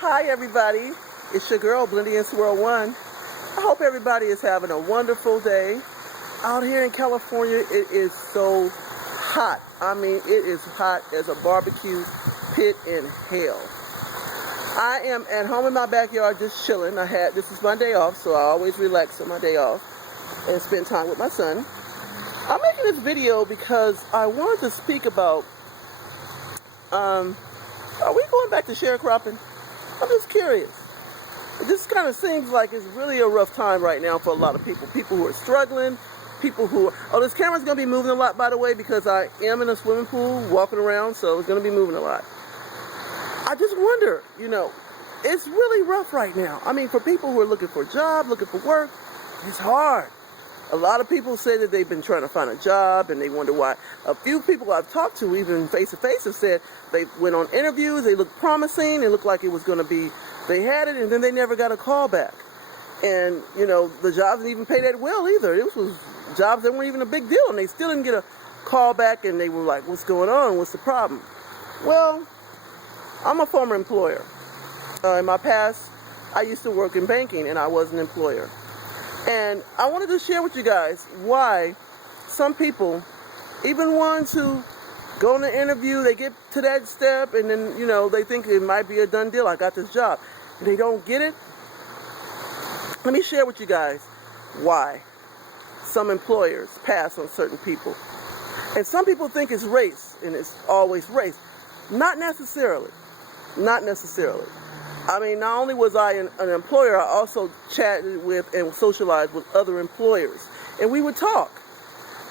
Hi everybody, it's your girl Blendy Swirl One. I hope everybody is having a wonderful day. Out here in California, it is so hot. I mean, it is hot as a barbecue pit in hell. I am at home in my backyard just chilling. This is my day off, so I always relax on my day off and spend time with my son. I'm making this video because I wanted to speak about, are we going back to sharecropping? I'm just curious. This kind of seems like it's really a rough time right now for a lot of people. People who are struggling, people who this camera's going to be moving a lot, by the way, because I am in a swimming pool walking around, so it's going to be moving a lot. I just wonder, it's really rough right now. I mean, for people who are looking for a job, looking for work, it's hard. A lot of people say that they've been trying to find a job and they wonder why. A few people I've talked to, even face-to-face, have said they went on interviews, they looked promising, it looked like it was going to be, they had it, and then they never got a call back. And, the jobs didn't even pay that well either. It was jobs that weren't even a big deal, and they still didn't get a call back, and they were like, what's going on? What's the problem? Well, I'm a former employer. In my past, I used to work in banking, and I was an employer. And I wanted to share with you guys why some people, even ones who go on the interview, they get to that step and then, they think it might be a done deal. I got this job. And they don't get it. Let me share with you guys why some employers pass on certain people. And some people think it's race, and it's always race. Not necessarily. Not necessarily. I mean, not only was I an employer, I also chatted with and socialized with other employers. And we would talk.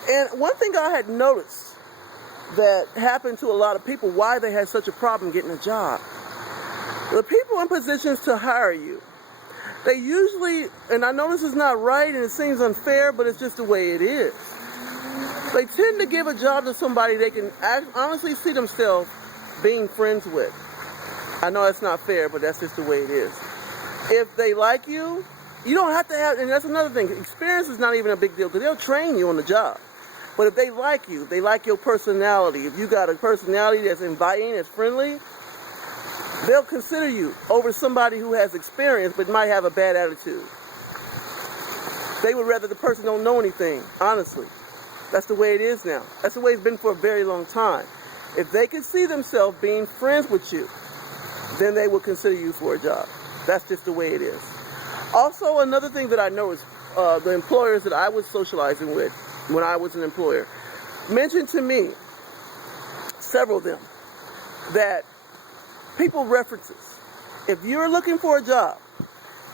And one thing I had noticed that happened to a lot of people, why they had such a problem getting a job. The people in positions to hire you, they usually, and I know this is not right and it seems unfair, but it's just the way it is. They tend to give a job to somebody they can honestly see themselves being friends with. I know it's not fair, but that's just the way it is. If they like you, you don't have to have, and that's another thing, experience is not even a big deal because they'll train you on the job. But if they like you, they like your personality, if you got a personality that's inviting, that's friendly, they'll consider you over somebody who has experience but might have a bad attitude. They would rather the person don't know anything, honestly. That's the way it is now. That's the way it's been for a very long time. If they can see themselves being friends with you, then they will consider you for a job. That's just the way it is. Also, another thing that I know is the employers that I was socializing with when I was an employer mentioned to me, several of them, that people references. If you're looking for a job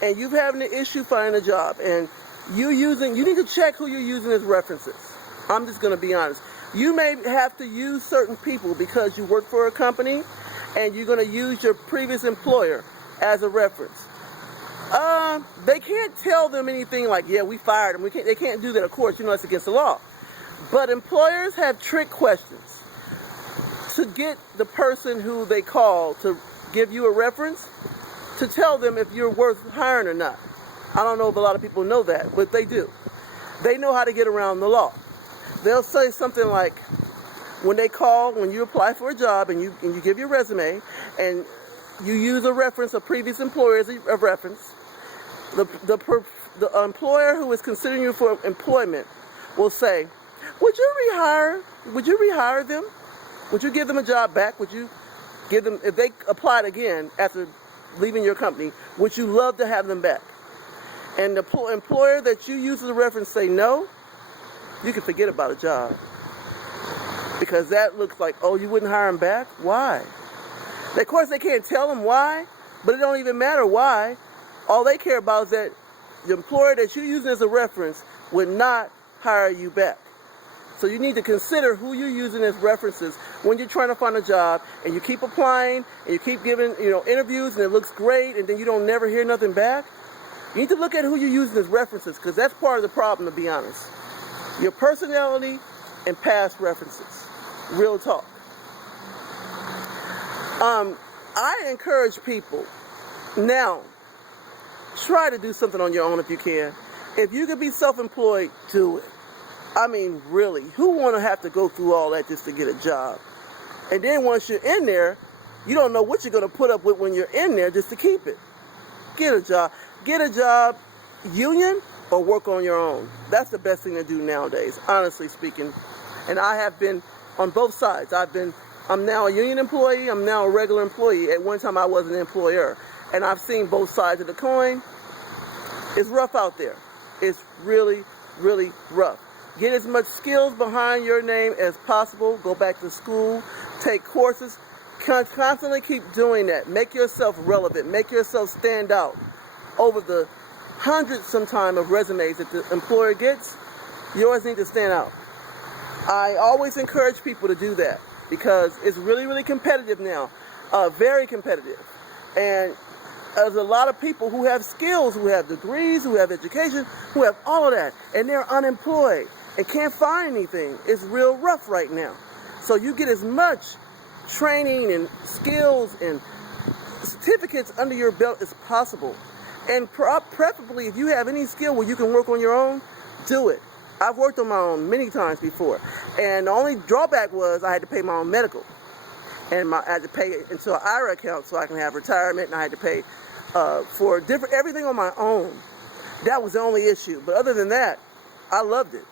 and you're having an issue finding a job and you need to check who you're using as references. I'm just going to be honest. You may have to use certain people because you work for a company and you're going to use your previous employer as a reference. They can't tell them anything like, yeah, we fired them. They can't do that, of course. It's against the law. But employers have trick questions to get the person who they call to give you a reference to tell them if you're worth hiring or not. I don't know if a lot of people know that, but they do. They know how to get around the law. They'll say something like, when you apply for a job and you give your resume and you use a reference, a previous employer as a reference, the employer who is considering you for employment will say, would you rehire them? Would you give them a job back? Would you give them, if they applied again after leaving your company, would you love to have them back? And the employer that you use as a reference say no, you can forget about a job. Because that looks like, oh, you wouldn't hire them back? Why? Of course, they can't tell them why, but it don't even matter why. All they care about is that the employer that you're using as a reference would not hire you back. So you need to consider who you're using as references when you're trying to find a job and you keep applying and you keep giving, interviews and it looks great and then you don't never hear nothing back. You need to look at who you're using as references because that's part of the problem, to be honest. Your personality and past references. Real talk. I encourage people, now, try to do something on your own if you can. If you can be self-employed, do it. I mean, really, who want to have to go through all that just to get a job? And then once you're in there, You don't know what you're going to put up with when you're in there just to keep it. Get a job. Get a job, union, or work on your own. That's the best thing to do nowadays, honestly speaking. And I have been on both sides. I'm now a union employee. I'm now a regular employee. At one time, I was an employer. And I've seen both sides of the coin. It's rough out there. It's really, really rough. Get as much skills behind your name as possible. Go back to school. Take courses. Constantly keep doing that. Make yourself relevant. Make yourself stand out. Over the hundreds sometimes of resumes that the employer gets, you always need to stand out. I always encourage people to do that because it's really, really competitive now. Very competitive. And there's a lot of people who have skills, who have degrees, who have education, who have all of that, and they're unemployed and can't find anything. It's real rough right now. So you get as much training and skills and certificates under your belt as possible. And preferably, if you have any skill where you can work on your own, do it. I've worked on my own many times before. And the only drawback was I had to pay my own medical. And I had to pay into an IRA account so I can have retirement, and I had to pay for everything on my own. That was the only issue. But other than that, I loved it.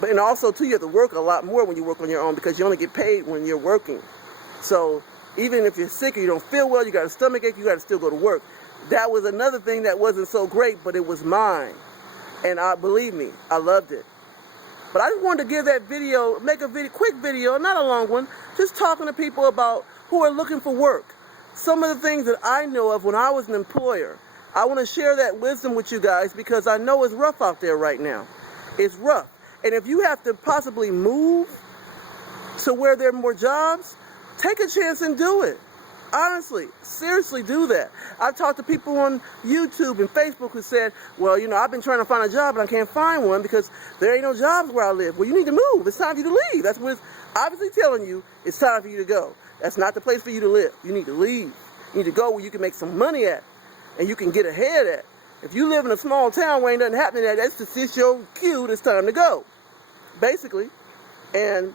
But and also, too, you have to work a lot more when you work on your own because you only get paid when you're working. So even if you're sick or you don't feel well, you got a stomach ache, you got to still go to work. That was another thing that wasn't so great, but it was mine. And believe me, I loved it. But I just wanted to give that video, make a quick video, not a long one, just talking to people about who are looking for work. Some of the things that I know of when I was an employer. I want to share that wisdom with you guys because I know it's rough out there right now. It's rough. And if you have to possibly move to where there are more jobs, take a chance and do it. Honestly, seriously do that. I've talked to people on YouTube and Facebook who said, well, you know, I've been trying to find a job and I can't find one because there ain't no jobs where I live. Well, you need to move. It's time for you to leave. That's what it's obviously telling you. It's time for you to go. That's not the place for you to live. You need to leave. You need to go where you can make some money at and you can get ahead at. If you live in a small town where ain't nothing happening at, that's just your cue. It's time to go, basically. And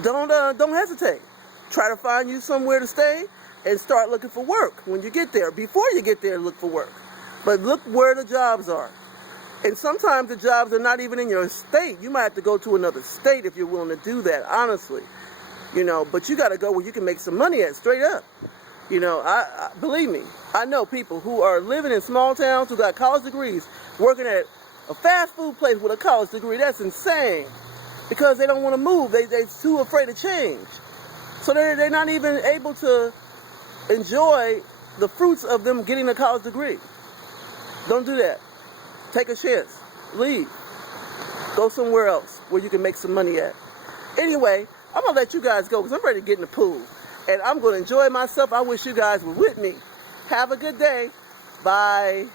don't hesitate. Try to find you somewhere to stay and start looking for work when you get there. Before you get there, look for work. But look where the jobs are. And sometimes the jobs are not even in your state. You might have to go to another state if you're willing to do that, honestly. You know, but you got to go where you can make some money at, straight up. You know, I believe me, I know people who are living in small towns who got college degrees, working at a fast food place with a college degree. That's insane. Because they don't want to move. They're too afraid to change. So they're not even able to enjoy the fruits of them getting a college degree. Don't do that. Take a chance. Leave. Go somewhere else where you can make some money at. Anyway, I'm going to let you guys go because I'm ready to get in the pool. And I'm going to enjoy myself. I wish you guys were with me. Have a good day. Bye.